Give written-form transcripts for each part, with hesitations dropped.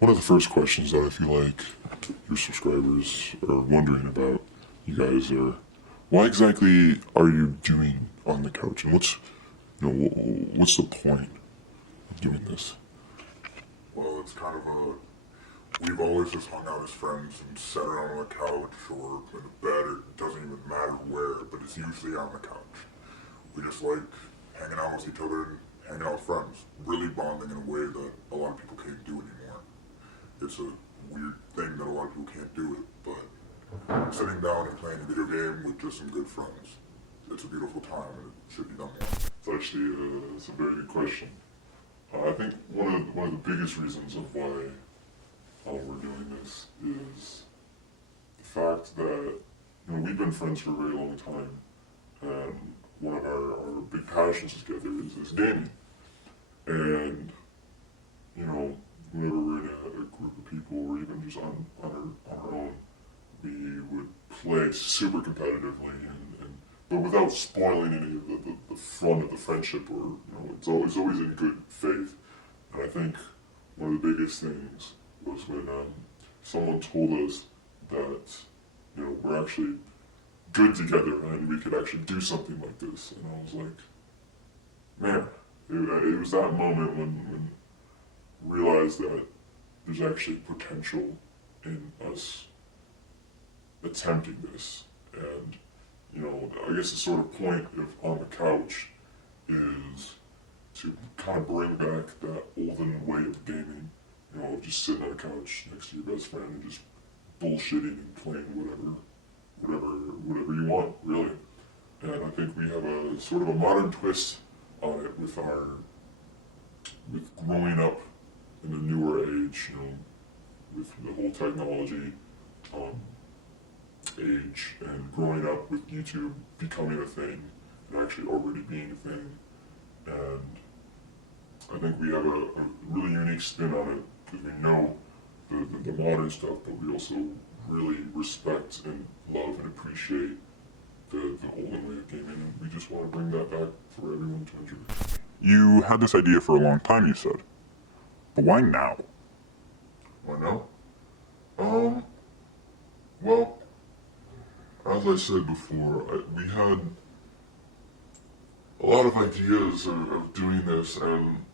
One of the first questions that I feel like your subscribers are wondering about you guys are, why exactly are you doing on the couch, and what's the point of doing this? Well, it's kind of we've always just hung out as friends and sat around on the couch or in a bed, or it doesn't even matter where, but it's usually on the couch. We just like hanging out with each other and hanging out with friends, really bonding in a way that a lot of people can't do anymore. It's a weird thing that a lot of people can't do it, but sitting down and playing a video game with just some good friends, it's a beautiful time and it should be done more. It's actually it's a very good question. I think one of the biggest reasons of why we're doing this is the fact that we've been friends for a very long time, and one of our big passions together is gaming. And whenever we're in a group of people, or even just on our own, we would play super competitively, but without spoiling any of the fun of the friendship, or it's always in good faith. And I think one of the biggest things was when someone told us that we're actually good together and we could actually do something like this. And I was like, man, it was that moment when I realized that there's actually potential in us attempting this. And I guess the sort of point of on the couch is to kind of bring back that olden way of gaming, of just sitting on a couch next to your best friend and just bullshitting and playing whatever you want, really. And I think we have a sort of a modern twist on it with growing up in the newer age, with the whole technology age, and growing up with YouTube becoming a thing and actually already being a thing. And I think we have a really unique spin on it, because we know the modern stuff, but we also really respect and love and appreciate the olden way of gaming, and we just want to bring that back for everyone to enjoy. You had this idea for a long time, you said, but why now? Why now? Well, as I said before, we had a lot of ideas of doing this, and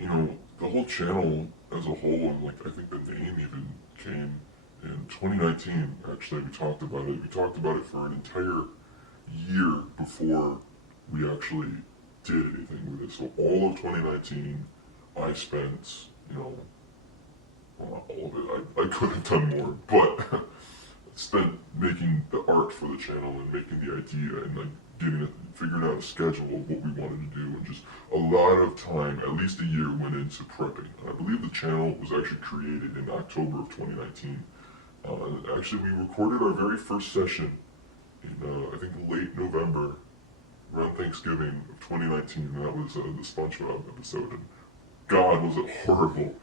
the whole channel as a whole, and I think the name even came in 2019. Actually, we talked about it. We talked about it for an entire year before we actually did anything with it. So all of 2019, I spent, well, not all of it. I could have done more, but spent making the art for the channel and making the idea and figuring out a schedule of what we wanted to do, and just a lot of time, at least a year, went into prepping. I believe the channel was actually created in October of 2019. Actually, we recorded our very first session in, I think, late November, around Thanksgiving of 2019, and that was the SpongeBob episode, and God, was it horrible.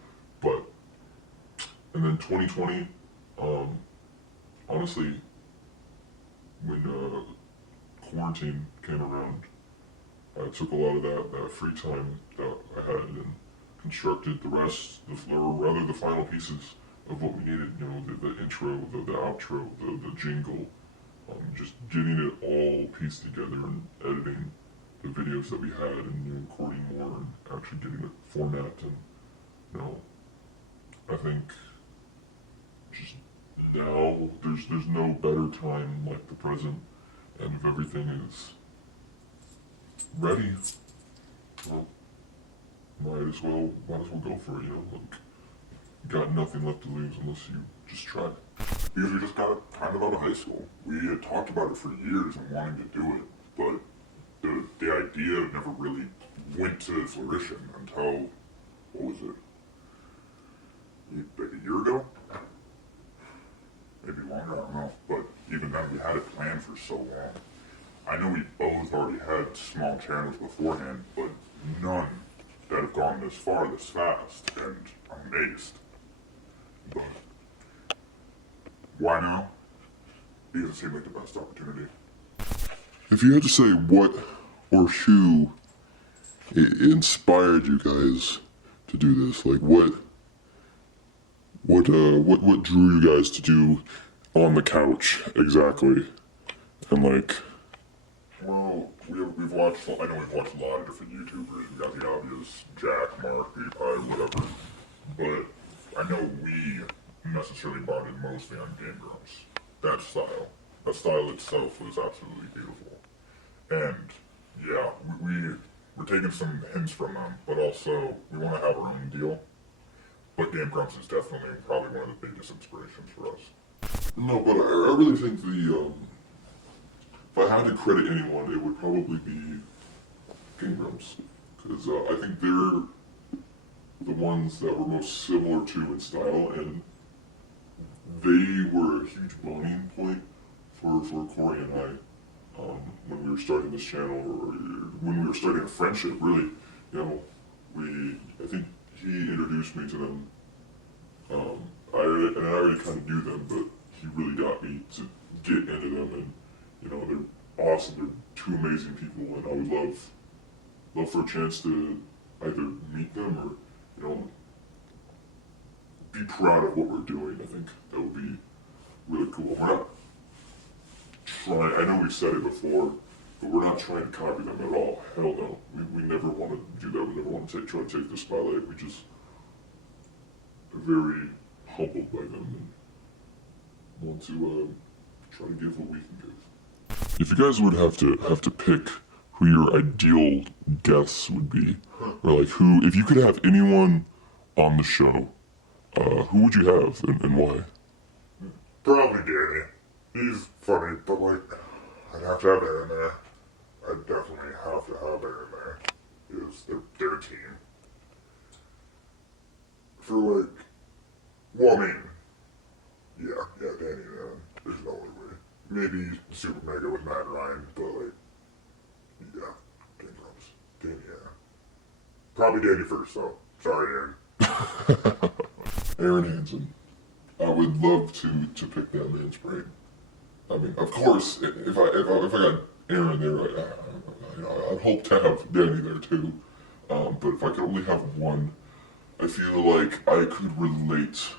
And then 2020, honestly, when quarantine came around, I took a lot of that free time that I had and constructed the rest, or rather the final pieces of what we needed, the intro, the outro, the jingle, just getting it all pieced together and editing the videos that we had, and recording more and actually getting it format. And I think just now there's no better time like the present, and if everything is ready, well, might as well go for it. You got nothing left to lose unless you just try. Because we just got kind of out of high school. We had talked about it for years and wanting to do it, but the idea never really went to fruition until, what was it, like a year ago? Maybe longer, I don't know. But even then, we had it planned for so long. I know we both already had small channels beforehand, but none that have gone this far, this fast, and I'm amazed. But why now? Because it seemed like the best opportunity. If you had to say what or who inspired you guys to do this, what what drew you guys to do on the couch exactly? And like, Well, we've watched, I know we've watched a lot of different YouTubers. We got the obvious Jack, Mark, PewDiePie, whatever. But I know we necessarily bonded mostly on Game Grumps. That style itself was absolutely beautiful. And yeah, we're taking some hints from them, but also we want to have our own deal. But Game Grumps is definitely probably one of the biggest inspirations for us. no, but I really think if I had to credit anyone, it would probably be Game Grumps. Because I think they're the ones that were most similar to in style, and they were a huge bonding point for Corey and I when we were starting this channel, or when we were starting a friendship, really. You know, I think he introduced me to them. I already kind of knew them, but he really got me to get into them, and you know, they're awesome. They're two amazing people, and I would love for a chance to either meet them or, you know, be proud of what we're doing. I think that would be really cool. We're not trying, I know we've said it before, but we're not trying to copy them at all. Hell no. We never want to do that. We never want to try to take the spotlight. We just are very humbled by them and want to try to give what we can give. If you guys would have to pick who your ideal guests would be, or like who, if you could have anyone on the show, who would you have and why? Probably Danny. He's funny, but like, I'd have to have Aaron there. I'd definitely have to have Aaron there. Because they're a team. For like, well, I mean, yeah, Danny and Aaron. There's no other way. Maybe Super Mega with Matt Ryan, but like, yeah, Game Grumps. Danny, yeah. Probably Danny first, though. Sorry, Aaron. Aaron Hansen. I would love to pick that man's brain. I mean, of course, if I got Aaron there, I'd hope to have Danny there too. But if I could only have one, I feel like I could relate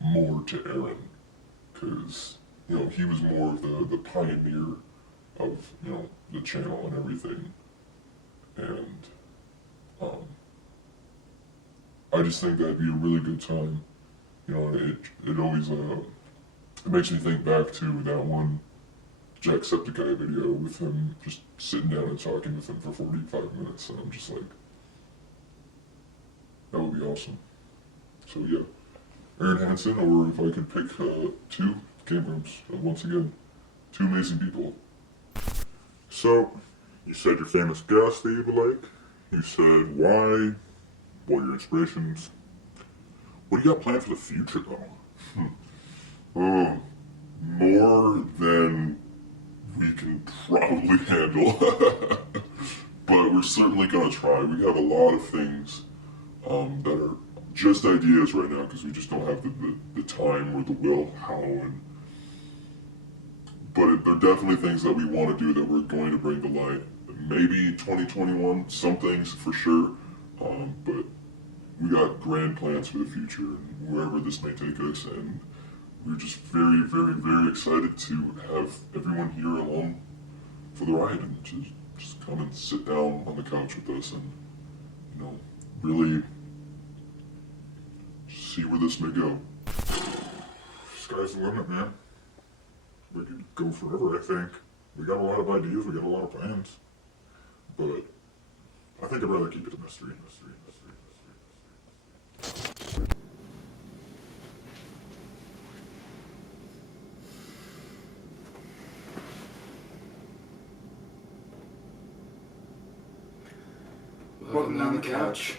more to Aaron, because you know, he was more of the pioneer of, you know, the channel and everything, and I just think that'd be a really good time. You know, it always it makes me think back to that one Jacksepticeye video with him just sitting down and talking with him for 45 minutes, and I'm just like, that would be awesome. So yeah, Aaron Hansen, or if I could pick two Game Grumps, once again, two amazing people. So, you said your famous guest that you would like. You said why, what your inspirations. What do you got planned for the future, though? More than we can probably handle. But we're certainly going to try. We have a lot of things that are just ideas right now, because we just don't have the time or the will, but they're definitely things that we want to do, that we're going to bring to light. Maybe 2021, some things for sure, but we got grand plans for the future and wherever this may take us, and we're just very, very, very excited to have everyone here along for the ride, and to just come and sit down on the couch with us and, you know, really see where this may go. Sky's the limit, man. We could go forever, I think. We got a lot of ideas, we got a lot of plans. But I think I'd rather keep it a mystery. Welcome down the couch.